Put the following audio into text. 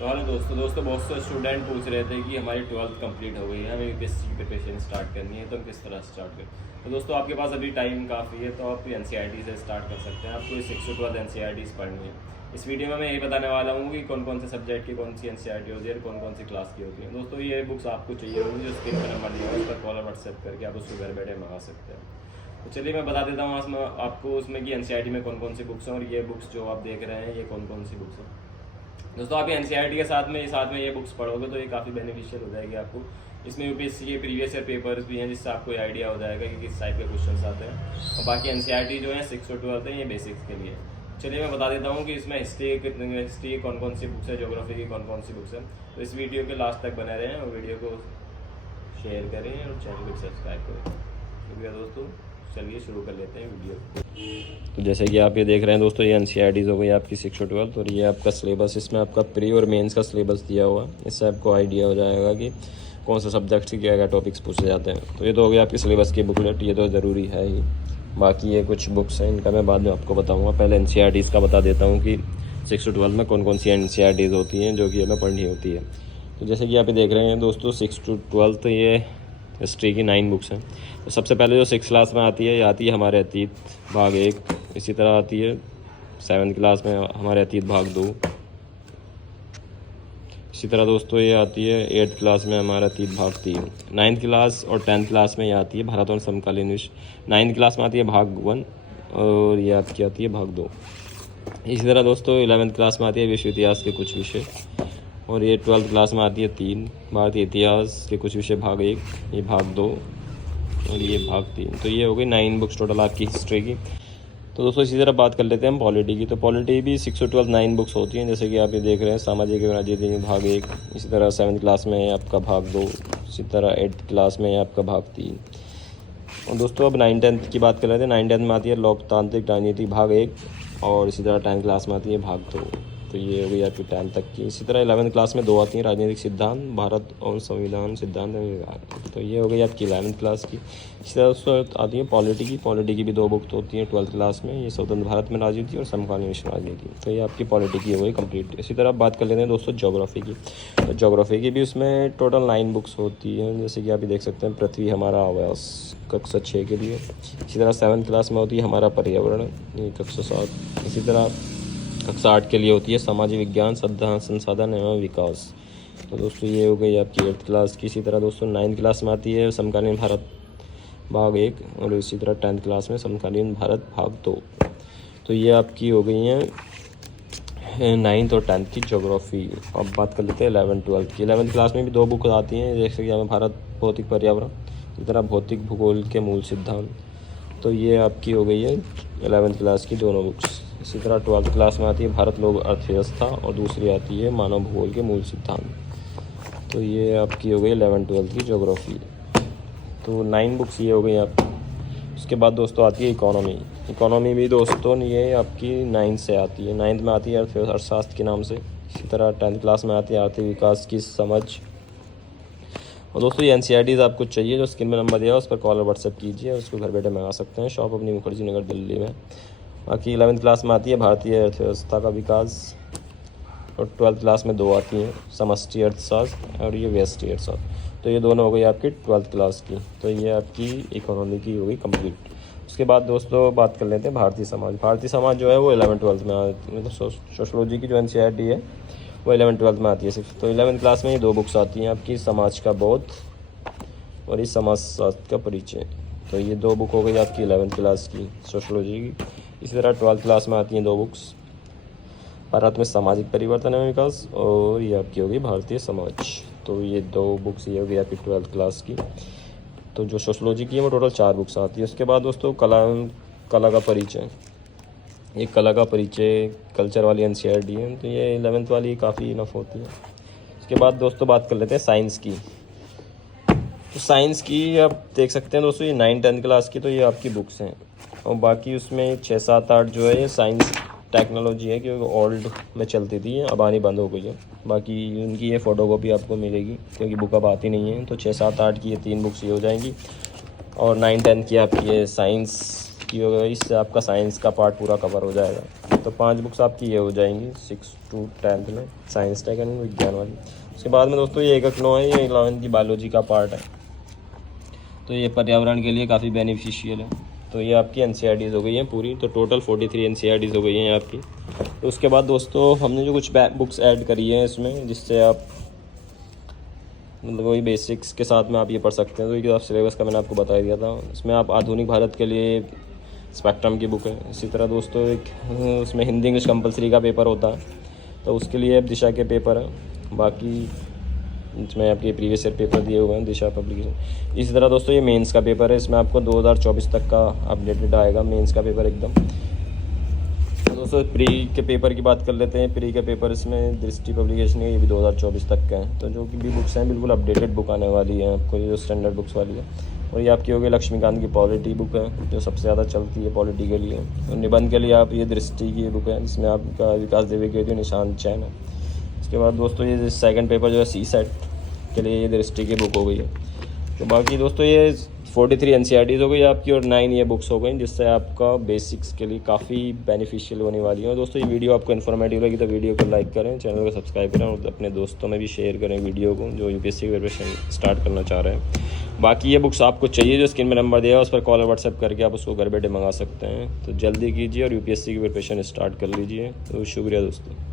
तो हेलो दोस्तों बहुत से स्टूडेंट पूछ रहे थे कि हमारी 12th कंप्लीट हो गई है, हमें यूपीएससी की प्रिपरेशन स्टार्ट करनी है, तो हम किस तरह स्टार्ट करें। तो दोस्तों आपके पास अभी टाइम काफ़ी है, तो आप एनसीईआरटी से स्टार्ट कर सकते हैं। आपको 6 to 12 एनसीईआरटीज़ पढ़नी है। इस वीडियो में मैं ये बताने वाला हूँ कि कौन कौन से सब्जेक्ट की कौन सी एनसीईआरटी होती है और कौन कौन सी क्लास की होती है। दोस्तों ये बुक्स आपको चाहिए होंगी, जो स्क्रीन पर नंबर दिया है उस पर कॉल और व्हाट्सएप करके आप उसको घर बैठे मंगा सकते हैं। तो चलिए मैं बता देता हूँ आपको उसमें कि एनसीईआरटी में कौन कौन सी बुक्स हैं और ये बुक्स जो आप देख रहे हैं ये कौन कौन सी बुक्स हैं। दोस्तों आप एनसीईआरटी के साथ में ये बुक्स पढ़ोगे तो ये काफ़ी बेनिफिशियल हो जाएगी आपको। इसमें यूपीएससी के प्रीवियस ईयर पेपर्स भी हैं, जिससे आपको आइडिया हो जाएगा कि किस टाइप के क्वेश्चन आते हैं। और बाकी एनसीईआरटी जो है 6 to 12 है, ये बेसिक्स के लिए। चलिए मैं बता देता हूँ कि इसमें हिस्ट्री की कौन कौन सी बुक्स है, ज्योग्राफी की कौन कौन सी बुक्स है। तो इस वीडियो के लास्ट तक बने रहें और वीडियो को शेयर करें और चैनल को सब्सक्राइब करें। शुक्रिया दोस्तों, चलिए शुरू कर लेते हैं वीडियो। तो जैसे कि आप ये देख रहे हैं दोस्तों, ये एनसीईआरटीज़ हो गई आपकी 6 to 12 और ये आपका सिलेबस, इसमें आपका प्री और मेंस का सिलेबस दिया हुआ है। इससे आपको आइडिया हो जाएगा कि कौन सा सब्जेक्ट के क्या क्या टॉपिक्स पूछे जाते हैं। तो ये तो हो गया आपकी सिलेबस की बुकलेट, ये तो ज़रूरी है ही। बाकी ये कुछ बुक्स हैं, इनका मैं बाद में आपको बताऊँगा। पहले एनसीईआरटीज़ का बता देता हूँ कि 6 to 12 में कौन कौन सी एनसीईआरटीज़ होती हैं जो कि हमें पढ़नी होती है। तो जैसे कि आप ये देख रहे हैं दोस्तों 6 to 12 तो ये हिस्ट्री की 9 बुक्स हैं। तो सबसे पहले जो 6 क्लास में आती है ये आती है हमारे अतीत भाग 1। इसी तरह आती है 7th क्लास में हमारे अतीत भाग 2। इसी तरह दोस्तों ये आती है 8th क्लास में हमारा अतीत भाग 3। 9th क्लास और 10th क्लास में ये आती है भारत और समकालीन विश्व। 9th क्लास में आती है भाग 1 और ये आपकी आती है भाग 2। इसी तरह दोस्तों 11th क्लास में आती है विश्व इतिहास के कुछ विषय और ये 12th क्लास में आती है 3 भारतीय इतिहास के कुछ विषय भाग 1, ये भाग 2 और ये भाग 3। तो ये हो गई 9 बुक्स टोटल आपकी हिस्ट्री की। तो दोस्तों इसी तरह बात कर लेते हैं हम पॉलिटी की। तो पॉलिटी भी 6 to 12 9 बुक्स होती हैं, जैसे कि आप ये देख रहे हैं सामाजिक एवं राजनीति भाग 1। इसी तरह 7th क्लास में आपका भाग 2। इसी तरह 8th क्लास में आपका भाग 3। और दोस्तों अब 9-10 की बात कर लेते हैं। 9-10 में आती है लोकतांत्रिक राजनीति भाग 1 और इसी तरह 10th क्लास में आती है भाग 2। तो ये हो गई आपकी 10th तक की। इसी तरह 11th क्लास में 2 आती हैं, राजनीतिक सिद्धांत भारत और संविधान सिद्धांत विभाग। तो ये हो गई आपकी 11th क्लास की। इसी तरह दोस्तों आती है पॉलिटी की भी 2 बुक होती हैं 12th क्लास में, ये स्वतंत्र भारत में राजनीति और समकालीन विश्व राजनीति। तो ये आपकी पॉलिटी की हो गई कंप्लीट। इसी तरह बात कर लेते हैं दोस्तों ज्योग्राफी की। तो ज्योग्राफी की भी उसमें टोटल 9 बुक्स होती हैं, जैसे कि आप देख सकते हैं पृथ्वी हमारा आवास कक्षा 6 के लिए। इसी तरह 7th क्लास में होती है हमारा पर्यावरण, ये कक्षा 7। इसी तरह कक्षा 8 के लिए होती है सामाजिक विज्ञान संसाधन एवं विकास। तो दोस्तों ये हो गई आपकी 8th क्लास की। इसी तरह दोस्तों 9th क्लास में आती है समकालीन भारत भाग 1 और इसी तरह 10th क्लास में समकालीन भारत भाग 2। तो ये आपकी हो गई हैं 9th और 10th की ज्योग्राफी। अब बात कर लेते हैं 11th-12th की। 11th क्लास में भी 2 बुक आती हैं, जैसे कि हमें भारत भौतिक पर्यावरण, इसी तरह भौतिक भूगोल के मूल सिद्धांत। तो ये आपकी हो गई है 11th क्लास की दोनों बुक्स। इसी तरह 12th क्लास में आती है भारत लोक अर्थव्यवस्था और दूसरी आती है मानव भूगोल के मूल सिद्धांत। तो ये आपकी हो गई 11th-12th की ज्योग्राफी। तो 9 बुक्स ये हो गई आप। उसके बाद दोस्तों आती है इकोनॉमी। इकोनॉमी भी दोस्तों ये आपकी 9th से आती है। 9th में आती है अर्थशास्त्र के नाम से। इसी तरह 10th क्लास में आती है आर्थिक विकास की समझ। और दोस्तों ये एनसीईआरटीज़ आपको चाहिए, जो स्क्रीन में नंबर दिया है उस पर कॉल और व्हाट्सएप कीजिए, उसको घर बैठे मंगा सकते हैं। शॉप अपनी मुखर्जी नगर दिल्ली में। बाकी 11th क्लास में आती है भारतीय अर्थव्यवस्था का विकास और 12th क्लास में 2 आती हैं समष्टि अर्थशास्त्र और ये व्यष्टि अर्थशास्त्र। तो ये दोनों हो गई आपकी 12th क्लास की। तो ये आपकी इकोनॉमी की हो गई कंप्लीट। उसके बाद दोस्तों बात कर लेते हैं भारतीय समाज। भारतीय समाज जो है वो 11th-12th में आती है। मतलब सोशलॉजी की जो एनसीईआरटी है वो 11th-12th में आती है सिर्फ। तो 11th क्लास में ये 2 बुक्स आती हैं आपकी, समाज का बोध और इस समाजशास्त्र का परिचय। तो ये 2 बुक हो गई आपकी 11th क्लास की सोशलॉजी की। इसी तरह 12th क्लास में आती हैं 2 बुक्स, भारत में सामाजिक परिवर्तन एवं विकास और ये आपकी होगी भारतीय समाज। तो ये 2 बुक्स ये होगी आपकी 12th क्लास की। तो जो सोशलॉजी की है वो टोटल 4 बुक्स आती है। उसके बाद दोस्तों कला का परिचय, ये कला का परिचय कल्चर वाली एनसीईआरटी है। तो ये 11th वाली काफ़ी इनफ होती है। उसके बाद दोस्तों बात कर लेते हैं साइंस की। तो साइंस की आप देख सकते हैं दोस्तों ये 9-10 क्लास की तो ये आपकी बुक्स हैं। और बाकी उसमें 6, 7, 8 जो है ये साइंस टेक्नोलॉजी है, क्योंकि ओल्ड में चलती थी, अब आनी बंद हो गई है। बाकी उनकी ये फ़ोटो कॉपी आपको मिलेगी, क्योंकि बुक अब आती नहीं है। तो 6, 7, 8 की ये 3 बुक्स ये हो जाएंगी और 9-10 की आपकी ये साइंस की हो गई, इससे आपका साइंस का पार्ट पूरा कवर हो जाएगा। तो 5 बुक्स आपकी ये हो जाएंगी 6 to 10th में, साइंस टेक एंड विज्ञान वाली। उसके बाद में दोस्तों ये 1-9 है, ये 11th की बायोलॉजी का पार्ट है। तो ये पर्यावरण के लिए काफ़ी बेनिफिशियल है। तो ये आपकी NCERTs हो गई हैं पूरी। तो टोटल 43 NCERTs हो गई हैं आपकी। तो उसके बाद दोस्तों हमने जो कुछ बुक्स ऐड करी हैं इसमें, जिससे आप मतलब वही बेसिक्स के साथ में आप ये पढ़ सकते हैं। तो ये सिलेबस का मैंने आपको बता दिया था। इसमें आप आधुनिक भारत के लिए स्पेक्ट्रम की बुक है। इसी तरह दोस्तों एक उसमें हिंदी इंग्लिश कंपलसरी का पेपर होता है, तो उसके लिए अब दिशा के पेपर हैं। बाकी इसमें आपके प्रीवियस ईयर पेपर दिए हुए हैं दिशा पब्लिकेशन। इसी तरह दोस्तों ये मेंस का पेपर है, इसमें आपको 2024 तक का अपडेटेड आएगा मेंस का पेपर एकदम। तो दोस्तों प्री के पेपर की बात कर लेते हैं। प्री के पेपर इसमें दृष्टि पब्लिकेशन है, ये भी 2024 तक का है। तो जो कि भी बुक्स हैं बिल्कुल अपडेटेड बुक आने वाली है आपको, ये जो स्टैंडर्ड बुक्स वाली है। और ये आपकी हो गई लक्ष्मीकांत की पॉलिटी बुक है, जो सबसे ज़्यादा चलती है पॉलिटी के लिए। और निबंध के लिए आप ये दृष्टि की बुक है, जिसमें आपका विकास द्विवेदी निशांत चैन है। उसके बाद दोस्तों ये सेकंड पेपर जो है CSET के लिए ये दृष्टि की बुक हो गई है। तो बाकी दोस्तों ये 43 NCERTs हो गई आपकी और 9 ये बुक्स हो गई, जिससे आपका बेसिक्स के लिए काफ़ी बेनिफिशियल होने वाली है। और दोस्तों ये वीडियो आपको इन्फॉर्मेटिव लगी तो वीडियो को लाइक करें, चैनल को सब्सक्राइब करें और अपने दोस्तों में भी शेयर करें वीडियो को, जो UPSC की प्रिपरेशन स्टार्ट करना चाह रहे हैं। बाकी ये बुक्स आपको चाहिए, जो स्क्रीन में नंबर दिया है उस पर कॉल और व्हाट्सएप करके आप उसको घर बैठे मंगा सकते हैं। तो जल्दी कीजिए और UPSC की प्रिपरेशन स्टार्ट कर लीजिए। तो शुक्रिया दोस्तों।